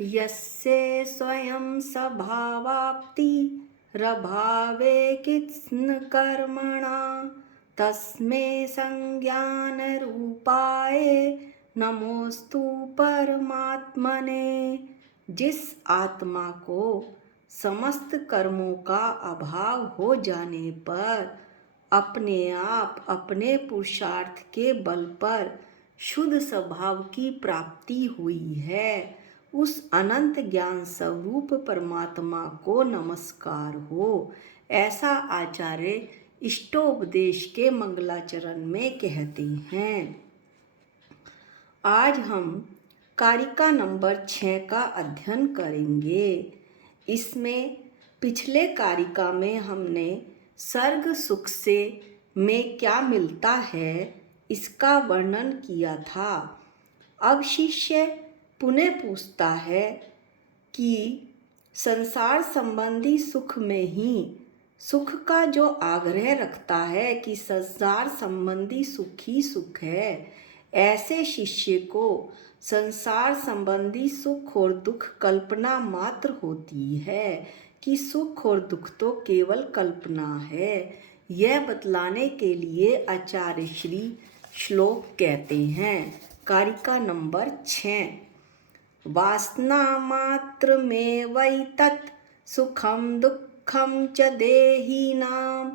यस्य स्वयं स्वभावाप्ति रभावे कित्स्न कर्मणा तस्मै संज्ञानरूपाय नमोस्तु परमात्मने। जिस आत्मा को समस्त कर्मों का अभाव हो जाने पर अपने आप अपने पुरुषार्थ के बल पर शुद्ध स्वभाव की प्राप्ति हुई है, उस अनंत ज्ञान स्वरूप परमात्मा को नमस्कार हो, ऐसा आचार्य इष्टोपदेश के मंगलाचरण में कहते हैं। आज हम कारिका नंबर 6 का अध्ययन करेंगे। इसमें पिछले कारिका में हमने सर्ग सुख से में क्या मिलता है इसका वर्णन किया था। अब शिष्य पुनः पूछता है कि संसार संबंधी सुख में ही सुख का जो आग्रह रखता है कि संसार संबंधी सुख ही सुख है, ऐसे शिष्य को संसार संबंधी सुख और दुख कल्पना मात्र होती है कि सुख और दुख तो केवल कल्पना है। यह बतलाने के लिए आचार्य श्री श्लोक कहते हैं। कारिका नंबर 6। वासना मात्र में वैतत् सुखम दुखम च देहिनां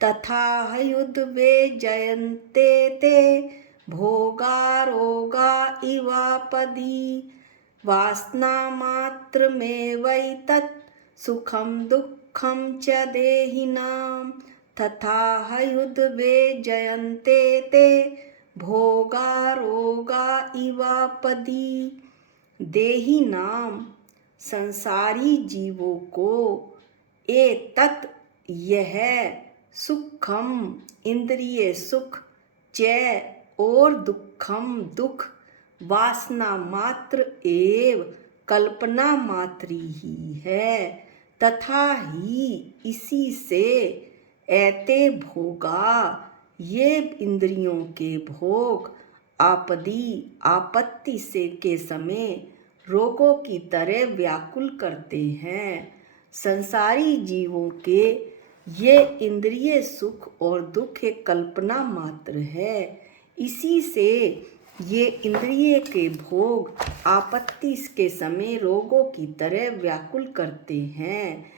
तथा युद्वे जयन्ते ते भोगा रोगा इवापदी। वासना मात्र में वैतत् सुखम दुखम च देहिनां तथा युद्वे जयन्ते ते भोगा रोगा इवापदी। देही नाम संसारी जीवों को एतत् यह सुखम इंद्रिय सुख च और दुखम दुख वासना मात्र एव कल्पना मात्र ही है, तथा ही इसी से ऐते भोगा ये इंद्रियों के भोग आपत्ति से के समय रोगों की तरह व्याकुल करते हैं। संसारी जीवों के ये इंद्रिय सुख और दुख एक कल्पना मात्र है, इसी से ये इंद्रिय के भोग आपत्ति के समय रोगों की तरह व्याकुल करते हैं।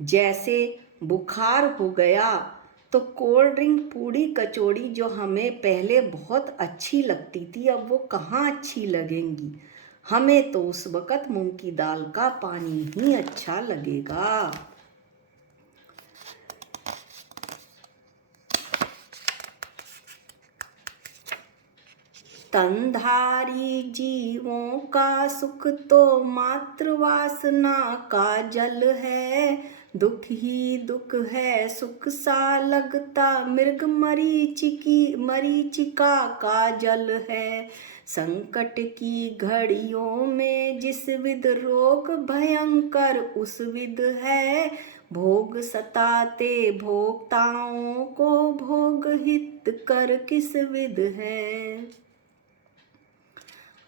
जैसे बुखार हो गया तो कोल्ड ड्रिंक पूड़ी कचौड़ी जो हमें पहले बहुत अच्छी लगती थी, अब वो कहाँ अच्छी लगेंगी। हमें तो उस वक़्त मूंग की दाल का पानी ही अच्छा लगेगा। तनधारी जीवों का सुख तो मात्र वासना का जल है, दुख ही दुख है सुख सा लगता मृग मरीचिका का जल है। संकट की घड़ियों में जिस विध रोग भयंकर उस विध है, भोग सताते भोक्ताओं को भोग हित कर किस विध है।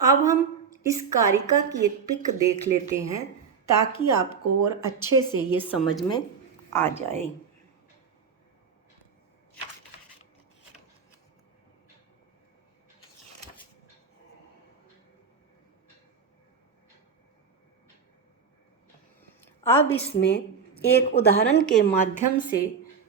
अब हम इस कारिका की एक पिक देख लेते हैं ताकि आपको और अच्छे से ये समझ में आ जाए। अब इसमें एक उदाहरण के माध्यम से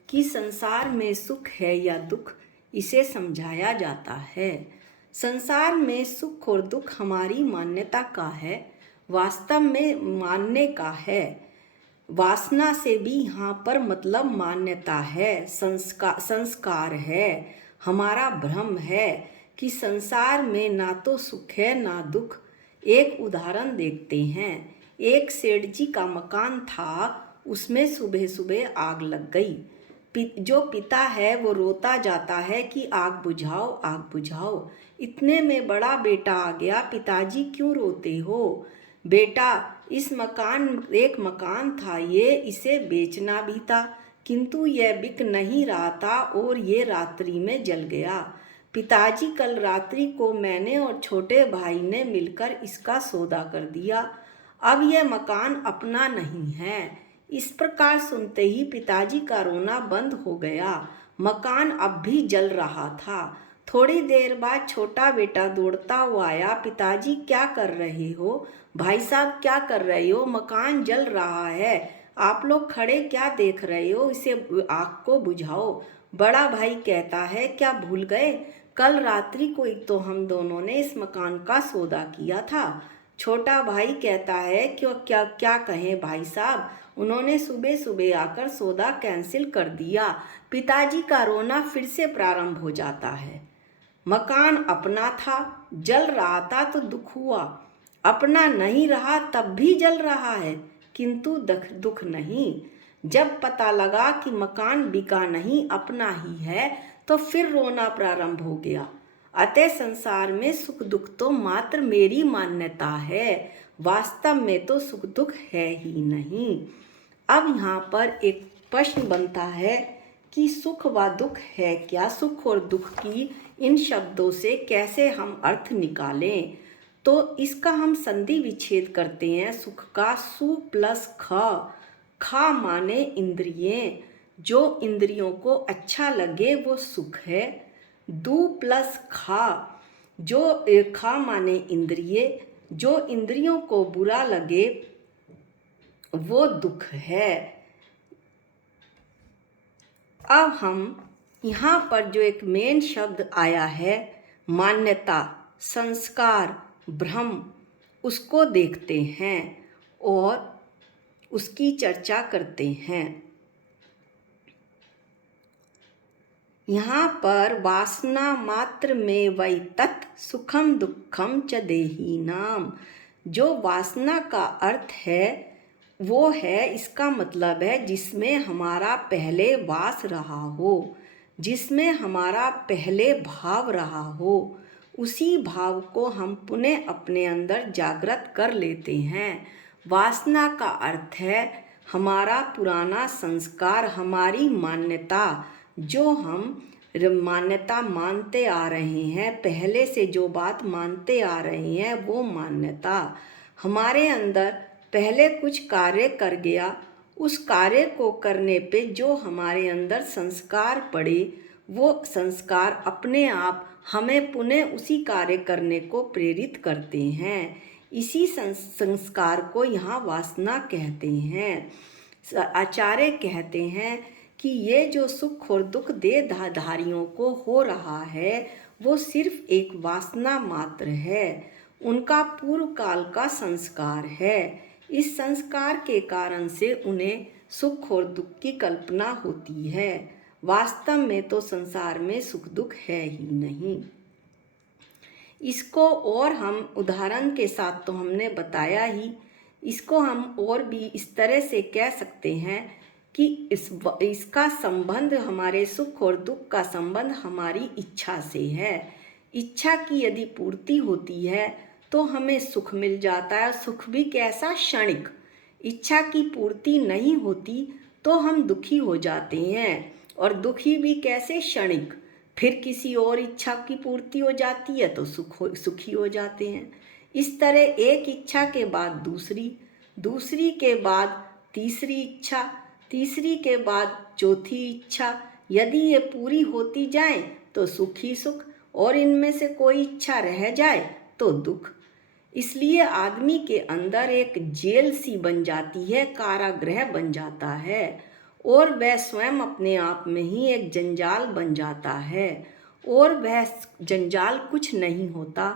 कि संसार में सुख है या दुख इसे समझाया जाता है। संसार में सुख और दुख हमारी मान्यता का है, वास्तव में मानने का है। वासना से भी यहाँ पर मतलब मान्यता है, संस्कार है। हमारा भ्रम है कि संसार में ना तो सुख है ना दुख। एक उदाहरण देखते हैं। एक सेठ जी का मकान था, उसमें सुबह सुबह आग लग गई। जो पिता है वो रोता जाता है कि आग बुझाओ आग बुझाओ। इतने में बड़ा बेटा आ गया। पिताजी क्यों रोते हो? बेटा, एक मकान था, ये इसे बेचना भी था, किंतु यह बिक नहीं रहा था और ये रात्रि में जल गया। पिताजी, कल रात्रि को मैंने और छोटे भाई ने मिलकर इसका सौदा कर दिया। अब यह मकान अपना नहीं है। इस प्रकार सुनते ही पिताजी का रोना बंद हो गया। मकान अब भी जल रहा था। थोड़ी देर बाद छोटा बेटा दौड़ता हुआ आया। पिताजी क्या कर रहे हो? भाई साहब क्या कर रहे हो? मकान जल रहा है, आप लोग खड़े क्या देख रहे हो? इसे आग को बुझाओ। बड़ा भाई कहता है, क्या भूल गए? कल रात्रि को ही तो हम दोनों ने इस मकान का सौदा किया था। छोटा भाई कहता है, क्यों क्या क्या कहें भाई साहब, उन्होंने सुबह सुबह आकर सौदा कैंसिल कर दिया। पिताजी का रोना फिर से प्रारंभ हो जाता है। मकान अपना था, जल रहा था तो दुख हुआ। अपना नहीं रहा तब भी जल रहा है, किंतु दुख नहीं। जब पता लगा कि मकान बिका नहीं, अपना ही है, तो फिर रोना प्रारंभ हो गया। अतः संसार में सुख दुख तो मात्र मेरी मान्यता है, वास्तव में तो सुख दुख है ही नहीं। अब यहाँ पर एक प्रश्न बनता है कि सुख व दुख है क्या? सुख और दुख की इन शब्दों से कैसे हम अर्थ निकालें? तो इसका हम संधि विच्छेद करते हैं। सुख का सु प्लस ख। ख माने इंद्रियें, जो इंद्रियों को अच्छा लगे वो सुख है। दु प्लस खा, जो खा माने इंद्रिय, जो इंद्रियों को बुरा लगे वो दुख है। अब हम यहाँ पर जो एक मेन शब्द आया है, मान्यता, संस्कार, भ्रम, उसको देखते हैं और उसकी चर्चा करते हैं। यहाँ पर वासना मात्र में वै तत् सुखम दुखम च देहिनाम, जो वासना का अर्थ है वो है, इसका मतलब है जिसमें हमारा पहले वास रहा हो, जिसमें हमारा पहले भाव रहा हो, उसी भाव को हम पुनः अपने अंदर जागृत कर लेते हैं। वासना का अर्थ है हमारा पुराना संस्कार, हमारी मान्यता, जो हम मान्यता मानते आ रहे हैं, पहले से जो बात मानते आ रहे हैं वो मान्यता हमारे अंदर पहले कुछ कार्य कर गया। उस कार्य को करने पे जो हमारे अंदर संस्कार पड़े, वो संस्कार अपने आप हमें पुनः उसी कार्य करने को प्रेरित करते हैं। इसी संस्कार को यहाँ वासना कहते हैं। आचार्य कहते हैं कि ये जो सुख और दुख देहधारियों को हो रहा है वो सिर्फ एक वासना मात्र है, उनका पूर्व काल का संस्कार है। इस संस्कार के कारण से उन्हें सुख और दुख की कल्पना होती है। वास्तव में तो संसार में सुख दुख है ही नहीं। इसको और हम उदाहरण के साथ तो हमने बताया ही, इसको हम और भी इस तरह से कह सकते हैं कि इसका संबंध, हमारे सुख और दुख का संबंध हमारी इच्छा से है। इच्छा की यदि पूर्ति होती है तो हमें सुख मिल जाता है। सुख भी कैसा? क्षणिक। इच्छा की पूर्ति नहीं होती तो हम दुखी हो जाते हैं, और दुखी भी कैसे? क्षणिक। फिर किसी और इच्छा की पूर्ति हो जाती है तो सुखी हो जाते हैं। इस तरह एक इच्छा के बाद दूसरी, दूसरी के बाद तीसरी इच्छा, तीसरी के बाद चौथी इच्छा, यदि ये पूरी होती जाए तो सुख ही सुख, और इनमें से कोई इच्छा रह जाए तो दुख। इसलिए आदमी के अंदर एक जेल सी बन जाती है, कारागृह बन जाता है, और वह स्वयं अपने आप में ही एक जंजाल बन जाता है। और वह जंजाल कुछ नहीं होता,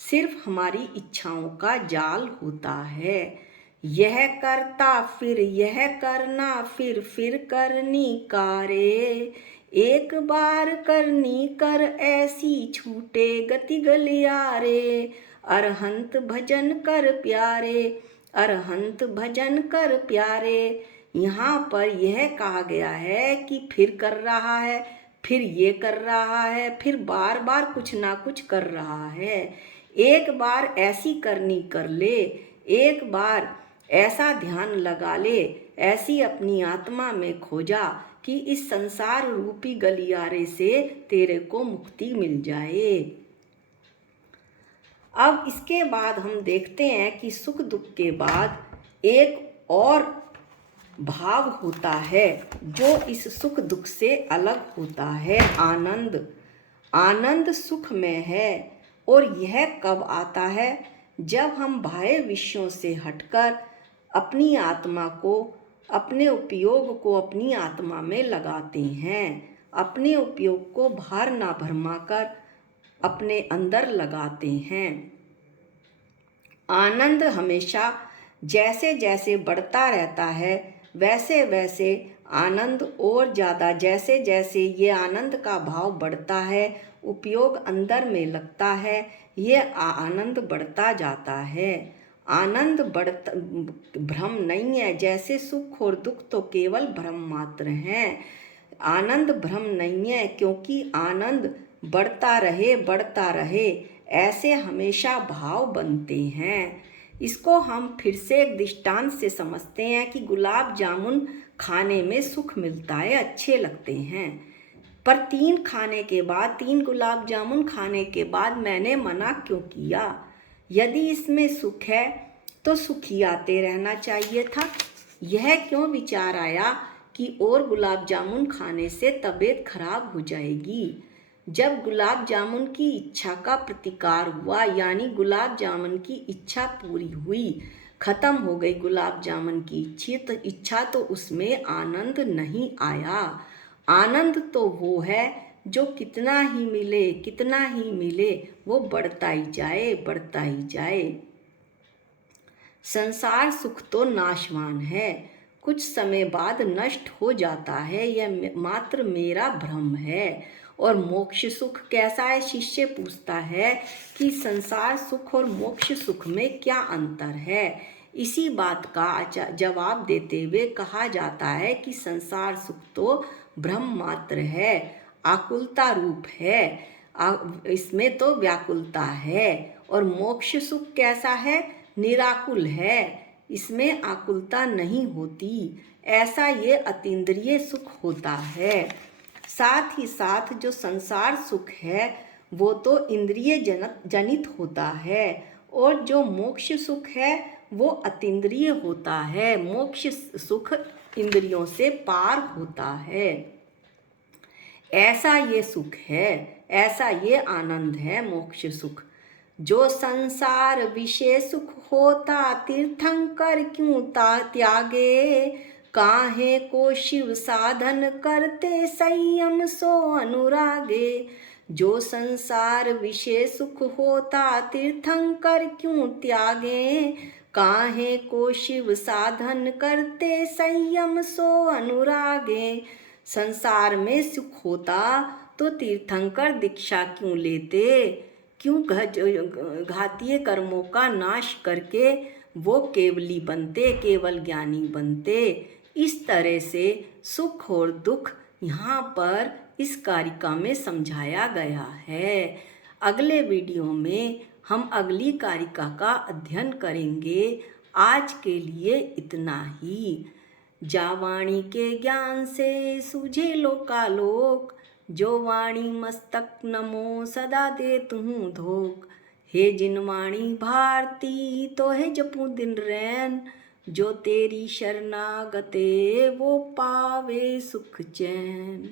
सिर्फ हमारी इच्छाओं का जाल होता है। यह करता फिर यह करना, फिर करनी कारे, एक बार करनी कर ऐसी छूटे गति गलियारे, अरहंत भजन कर प्यारे, अरहंत भजन कर प्यारे। यहाँ पर यह कहा गया है कि फिर कर रहा है, फिर ये कर रहा है, फिर बार बार कुछ ना कुछ कर रहा है। एक बार ऐसी करनी कर ले, एक बार ऐसा ध्यान लगा ले, ऐसी अपनी आत्मा में खोजा कि इस संसार रूपी गलियारे से तेरे को मुक्ति मिल जाए। अब इसके बाद हम देखते हैं कि सुख दुख के बाद एक और भाव होता है जो इस सुख दुख से अलग होता है, आनंद। आनंद सुख में है और यह कब आता है? जब हम बाह्य विषयों से हटकर अपनी आत्मा को, अपने उपयोग को अपनी आत्मा में लगाते हैं, अपने उपयोग को बाहर ना भरमाकर अपने अंदर लगाते हैं। आनंद हमेशा जैसे जैसे बढ़ता रहता है वैसे वैसे आनंद और ज़्यादा, जैसे जैसे ये आनंद का भाव बढ़ता है, उपयोग अंदर में लगता है, ये आनंद बढ़ता जाता है। आनंद बढ़ता भ्रम नहीं है, जैसे सुख और दुख तो केवल भ्रम मात्र हैं। आनंद भ्रम नहीं है, क्योंकि आनंद बढ़ता रहे ऐसे हमेशा भाव बनते हैं। इसको हम फिर से एक दृष्टांत से समझते हैं कि गुलाब जामुन खाने में सुख मिलता है, अच्छे लगते हैं, पर 3 गुलाब जामुन खाने के बाद मैंने मना क्यों किया? यदि इसमें सुख है तो सुखियाते रहना चाहिए था। यह क्यों विचार आया कि और गुलाब जामुन खाने से तबीयत खराब हो जाएगी? जब गुलाब जामुन की इच्छा का प्रतिकार हुआ, यानी गुलाब जामुन की इच्छा पूरी हुई, खत्म हो गई गुलाब जामुन की इच्छा, तो उसमें आनंद नहीं आया। आनंद तो वो है जो कितना ही मिले वो बढ़ता ही जाए। संसार सुख तो नाशवान है, कुछ समय बाद नष्ट हो जाता है, यह मात्र मेरा भ्रम है। और मोक्ष सुख कैसा है? शिष्य पूछता है कि संसार सुख और मोक्ष सुख में क्या अंतर है? इसी बात का जवाब देते हुए कहा जाता है कि संसार सुख तो भ्रम मात्र है, आकुलता रूप है, इसमें तो व्याकुलता है। और मोक्ष सुख कैसा है? निराकुल है, इसमें आकुलता नहीं होती, ऐसा ये अतीन्द्रिय सुख होता है। साथ ही साथ जो संसार सुख है वो तो इंद्रिय जनित होता है, और जो मोक्ष सुख है वो अतीन्द्रिय होता है। मोक्ष सुख इंद्रियों से पार होता है। ऐसा ये सुख है, ऐसा ये आनंद है मोक्ष सुख। जो संसार विषय सुख होता तीर्थंकर क्यों त्यागे, काहे को शिव साधन करते संयम सो अनुरागे। जो संसार विषय सुख होता तीर्थंकर क्यों त्यागे, काहे को शिव साधन करते संयम सो अनुरागे। संसार में सुख होता तो तीर्थंकर दीक्षा क्यों लेते, क्यों घातीय कर्मों का नाश करके वो केवली बनते, केवल ज्ञानी बनते। इस तरह से सुख और दुख यहाँ पर इस कारिका में समझाया गया है। अगले वीडियो में हम अगली कारिका का अध्ययन करेंगे। आज के लिए इतना ही। जा वाणी के ज्ञान से सूझे लोकालोक, जो वाणी मस्तक नमो सदा दे तुहूँ धोख। हे जिन वाणी भारती तो है जपू दिन रैन, जो तेरी शरणागते वो पावे सुख चैन।